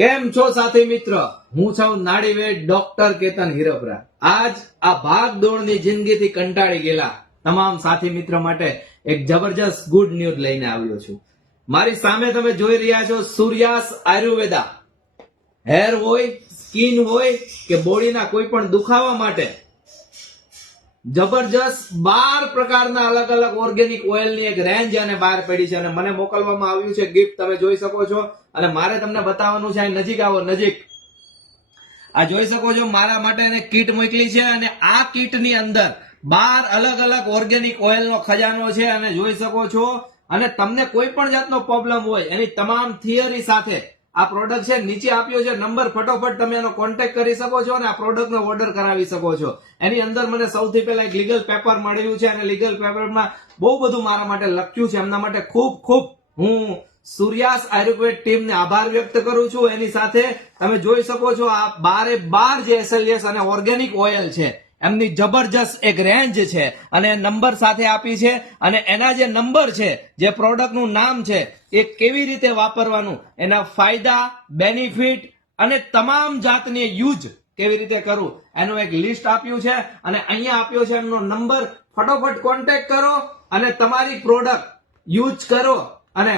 કેમ છો સાથી મિત્ર? હું છું નાડીવેદ ડોક્ટર કેતન હિરપરા. આજ આ ભાગદોડની જિંદગીથી કંટાળી ગયેલા તમામ સાથી મિત્ર માટે એક જબરજસ્ત ગુડ ન્યૂઝ લઈને આવ્યો છું. મારી સામે તમે જોઈ રહ્યા છો સૂર્યાસ આયુર્વેદા. હેર હોય, સ્કિન હોય કે બોડીના કોઈ પણ દુખાવા માટે જબરજસ્ત 12 પ્રકારના અલગ અલગ ઓર્ગેનિક ઓઇલની એક રેન્જ અને બહાર પડી છે અને મને મોકલવામાં આવ્યું છે ગિફ્ટ. તમે જોઈ શકો છો અને મારે તમને બતાવવાનું છે. નજીક આવો, નજીક. આ જોઈ શકો છો, મારા માટે એને કીટ મોકલી છે અને આ કીટની અંદર 12 અલગ અલગ ઓર્ગેનિક ઓઇલનો ખજાનો છે અને જોઈ શકો છો. અને તમને કોઈ પણ જાતનો પ્રોબ્લેમ હોય એની તમામ થિયરી સાથે આ પ્રોડક્ટ છે. નીચે આપ્યો છે નંબર, ફટોફટ તમે એનો કોન્ટેક્ટ કરી શકો છો અને આ પ્રોડક્ટનો ઓર્ડર કરાવી શકો છો. એની અંદર મને સૌથી પહેલા એક લીગલ પેપર મળ્યું છે અને લીગલ પેપરમાં બહુ બધું મારા માટે લખ્યું છે. એમના માટે ખૂબ ખૂબ હું સૂર્યાસ આયુર્વેદ ટીમને આભાર વ્યક્ત કરું છું. એની સાથે તમે જોઈ શકો છો આ 12 જે એસએલએસ અને ઓર્ગેનિક ઓઇલ છે એમની જબરજસ્ત એક રેન્જ છે અને નંબર સાથે આપી છે અને એના જે નંબર છે, જે પ્રોડક્ટનું નામ છે, એ કેવી રીતે વાપરવાનું, એના ફાયદા, બેનિફિટ અને તમામ જાતની યુઝ કેવી રીતે કરવું એનું એક લિસ્ટ આપ્યું છે અને અહીંયા આપ્યો છે એમનો નંબર. ફટોફટ કોન્ટેક્ટ કરો અને તમારી પ્રોડક્ટ યુઝ કરો અને